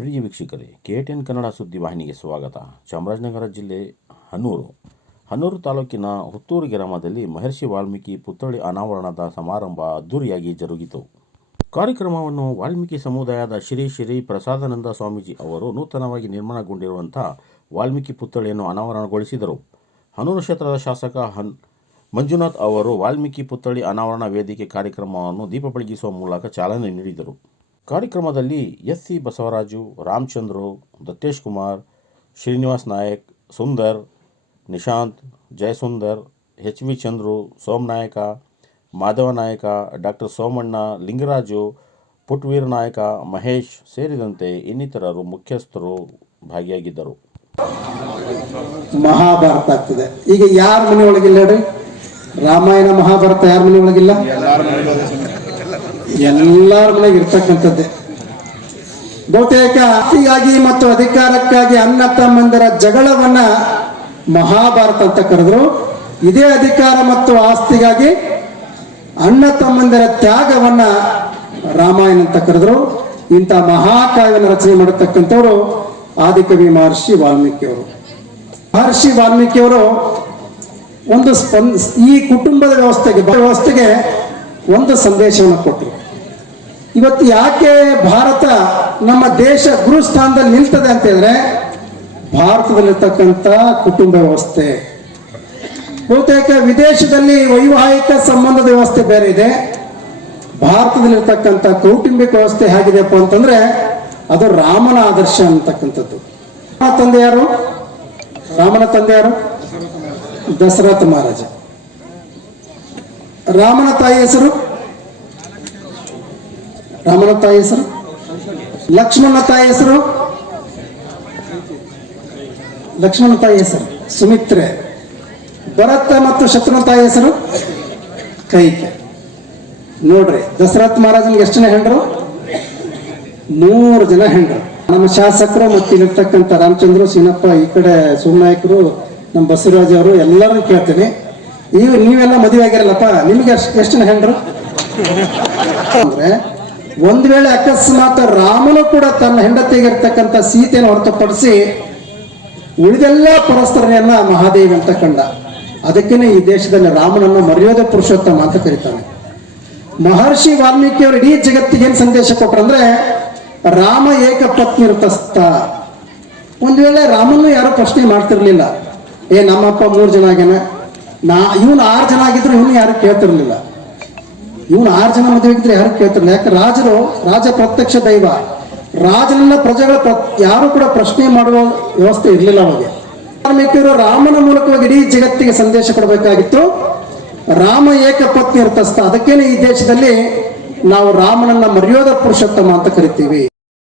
ಪ್ರಿಯ ವೀಕ್ಷಕರೇ, K T N Kannada ಸುದ್ದಿ ವಾಹಿನಿಗೆ ಸ್ವಾಗತ. ಚಾಮರಾಜನಗರ ಜಿಲ್ಲೆ ಹನೂರು. ಹನೂರು ತಾಲೂಕಿನ ಹುತ್ತೂರು ಗ್ರಾಮದಲ್ಲಿ ಮಹರ್ಷಿ ವಾಲ್ಮೀಕಿ ಪುತ್ಥಳಿ ಅನಾವರಣದ ಸಮಾರಂಭ ಅದ್ದೂರಿಯಾಗಿ ಜರುಗಿತು. ಕಾರ್ಯಕ್ರಮವನ್ನು ವಾಲ್ಮೀಕಿ ಸಮುದಾಯದ ಶ್ರೀ ಶ್ರೀ ಪ್ರಸಾದಾನಂದ ಸ್ವಾಮೀಜಿ ಅವರು ನೂತನವಾಗಿ ನಿರ್ಮಾಣಗೊಂಡಿರುವಂಥ ವಾಲ್ಮೀಕಿ ಪುತ್ಥಳಿಯನ್ನು ಅನಾವರಣಗೊಳಿಸಿದರು. ಹನೂರು ಕ್ಷೇತ್ರದ ಶಾಸಕ ಹನ್ ಮಂಜುನಾಥ್ ಅವರು ವಾಲ್ಮೀಕಿ ಪುತ್ಥಳಿ ಅನಾವರಣ ವೇದಿಕೆ ಕಾರ್ಯಕ್ರಮವನ್ನು ದೀಪ ಬೆಳಗಿಸುವ ಮೂಲಕ ಚಾಲನೆ ನೀಡಿದರು. ಕಾರ್ಯಕ್ರಮದಲ್ಲಿ S C Basavaraju, Ramachandru Dattesh Kumar Srinivas Nayak, Sundar, Nishant, Jayasundar, H V Chandru Somanayaka Madhava Nayaka, doctor Somanna, Lingaraju, ಪುಟ್ವೀರ್ ನಾಯಕ, ಮಹೇಶ್ ಸೇರಿದಂತೆ ಇನ್ನಿತರರು ಮುಖ್ಯಸ್ಥರು ಭಾಗಿಯಾಗಿದ್ದರು. ಮಹಾಭಾರತ ಆಗ್ತದೆ. ಈಗ ಯಾರ ಮನೆ ಒಳಗಿಲ್ಲ ಹೇಳ್ರಿ? ರಾಮಾಯಣ ಮಹಾಭಾರತ ಯಾರ ಮನೆ ಒಳಗಿಲ್ಲ ಎಲ್ಲಾರ ಮನೆಗೆ ಇರ್ತಕ್ಕಂಥದ್ದೇ. ಬಹುತೇಕ ಆಸ್ತಿಗಾಗಿ ಮತ್ತು ಅಧಿಕಾರಕ್ಕಾಗಿ ಅನ್ನ ತಮ್ಮಂದರ ಜಗಳವನ್ನ ಮಹಾಭಾರತ ಅಂತ ಕರೆದ್ರು. ಇದೇ ಅಧಿಕಾರ ಮತ್ತು ಆಸ್ತಿಗಾಗಿ ಅಣ್ಣ ತಮ್ಮಂದರ ತ್ಯಾಗವನ್ನ ರಾಮಾಯಣ ಅಂತ ಕರೆದ್ರು. ಇಂಥ ಮಹಾಕಾವ್ಯನ ರಚನೆ ಮಾಡತಕ್ಕಂಥವ್ರು ಆದಿಕವಿ ಮಹರ್ಷಿ ವಾಲ್ಮೀಕಿಯವರು. ಮಹರ್ಷಿ ವಾಲ್ಮೀಕಿ ಅವರು ಒಂದು ಸ್ಪಂದ ಈ ಕುಟುಂಬದ ವ್ಯವಸ್ಥೆಗೆ ವ್ಯವಸ್ಥೆಗೆ ಒಂದು ಸಂದೇಶವನ್ನು ಕೊಟ್ಟರು ಇವತ್ತು ಯಾಕೆ ಭಾರತ ನಮ್ಮ ದೇಶ ಗುರು ಸ್ಥಾನದಲ್ಲಿ ನಿಲ್ತದೆ ಅಂತ ಹೇಳಿದ್ರೆ, ಭಾರತದಲ್ಲಿರ್ತಕ್ಕಂಥ ಕುಟುಂಬ ವ್ಯವಸ್ಥೆ. ಬಹುತೇಕ ವಿದೇಶದಲ್ಲಿ ವೈವಾಹಿಕ ಸಂಬಂಧದ ವ್ಯವಸ್ಥೆ ಬೇರೆ ಇದೆ. ಭಾರತದಲ್ಲಿರ್ತಕ್ಕಂಥ ಕೌಟುಂಬಿಕ ವ್ಯವಸ್ಥೆ ಹೇಗಿದೆಯಪ್ಪ ಅಂತಂದ್ರೆ, ಅದು ರಾಮನ ಆದರ್ಶ ಅಂತಕ್ಕಂಥದ್ದು. ತಂದೆ ಯಾರು? ರಾಮನ ತಂದೆ ಯಾರು? ದಸರಥ ಮಹಾರಾಜ. ರಾಮನ ತಾಯಿ ಹೆಸರು? ರಾಮನ ತಾಯಿ ಹೆಸರು? ಲಕ್ಷ್ಮಣ ತಾಯಿ ಹೆಸರು? ಲಕ್ಷ್ಮಣ ತಾಯಿ ಹೆಸರು. ಸುಮಿತ್ರೆ. ಭರತ ಮತ್ತು ಶತ್ರುನ ತಾಯಿ ಹೆಸರು? ಕೈಕೆ. ನೋಡ್ರಿ ದಶರಥ ಮಹಾರಾಜನಿಗೆ ಎಷ್ಟು ಜನ ಹೆಂಡ್ರು? ಮೂರು ಜನ ಹೆಂಡ್ರು. ನಮ್ಮ ಶಾಸಕರು ಮತ್ತು ಇಲ್ಲಿರ್ತಕ್ಕಂಥ ರಾಮಚಂದ್ರ, ಸೀನಪ್ಪ, ಈ ಕಡೆ ಸೋಮನಾಯಕರು, ನಮ್ಮ ಬಸವರಾಜ್ ಅವರು ಎಲ್ಲರನ್ನು ಕೇಳ್ತೀನಿ. ಈಗ ನೀವೆಲ್ಲ ಮದುವೆ ಆಗಿರಲ್ಲಪ್ಪ, ನಿಮ್ಗೆ ಎಷ್ಟು ಎಷ್ಟು ಜನ ಹೆಂಡ್ರು? ಅಂದ್ರೆ ಒಂದ್ ವೇಳೆ ಅಕಸ್ಮಾತ್ ರಾಮನು ಕೂಡ ತನ್ನ ಹೆಂಡತಿಗಿರ್ತಕ್ಕಂಥ ಸೀತೆಯನ್ನು ಹೊರತುಪಡಿಸಿ ಉಳಿದೆಲ್ಲ ಪರಸ್ಪರನೆಯನ್ನ ಮಹಾದೇವಿ ಅಂತ ಕಂಡ. ಅದಕ್ಕೇನೆ ಈ ದೇಶದಲ್ಲಿ ರಾಮನನ್ನು ಮರ್ಯೋದ ಪುರುಷೋತ್ತಮ ಅಂತ ಕರೀತಾನೆ ಮಹರ್ಷಿ ವಾಲ್ಮೀಕಿಯವರು ಇಡೀ ಜಗತ್ತಿಗೆ ಏನು ಸಂದೇಶ ಕೊಟ್ರಂದ್ರೆ ರಾಮ ಏಕ ಪತ್ನಿ ಒಂದ್ವೇಳೆ ಒಂದ್ ವೇಳೆ ರಾಮನ್ನು ಯಾರು ಪ್ರಶ್ನೆ ಮಾಡ್ತಿರ್ಲಿಲ್ಲ, ಏ, ನಮ್ಮಪ್ಪ ಮೂರು ಜನ ಆಗ್ಯಾನ? ನಾ, ಇವನು ಆರು ಜನ ಆಗಿದ್ರು ಇವನು ಯಾರು ಕೇಳ್ತಿರ್ಲಿಲ್ಲ. ಇವನು ಆರು ಜನ ಮದುವೆ ಆಗಿದ್ರೆ ಯಾರು ಕೇಳ್ತಾರೆ? ಯಾಕೆ ರಾಜರು, ರಾಜ ಪ್ರತ್ಯಕ್ಷ ದೈವ. ರಾಜನೆಲ್ಲ ಪ್ರಜೆಗಳ ಪ್ರ- ಯಾರು ಕೂಡ ಪ್ರಶ್ನೆ ಮಾಡುವ ವ್ಯವಸ್ಥೆ ಇರಲಿಲ್ಲ ಅವಾಗ ವಾಲ್ಮೀಕಿಯವರು ರಾಮನ ಮೂಲಕವಾಗಿ ಇಡೀ ಜಗತ್ತಿಗೆ ಸಂದೇಶ ಕೊಡಬೇಕಾಗಿತ್ತು. ರಾಮ ಏಕ ಪತ್ನಿ ಅದಕ್ಕೇನೆ ಈ ದೇಶದಲ್ಲಿ ನಾವು ರಾಮನನ್ನ ಮರ್ಯಾದ ಪುರುಷೋತ್ತಮ ಅಂತ ಕರಿತೀವಿ.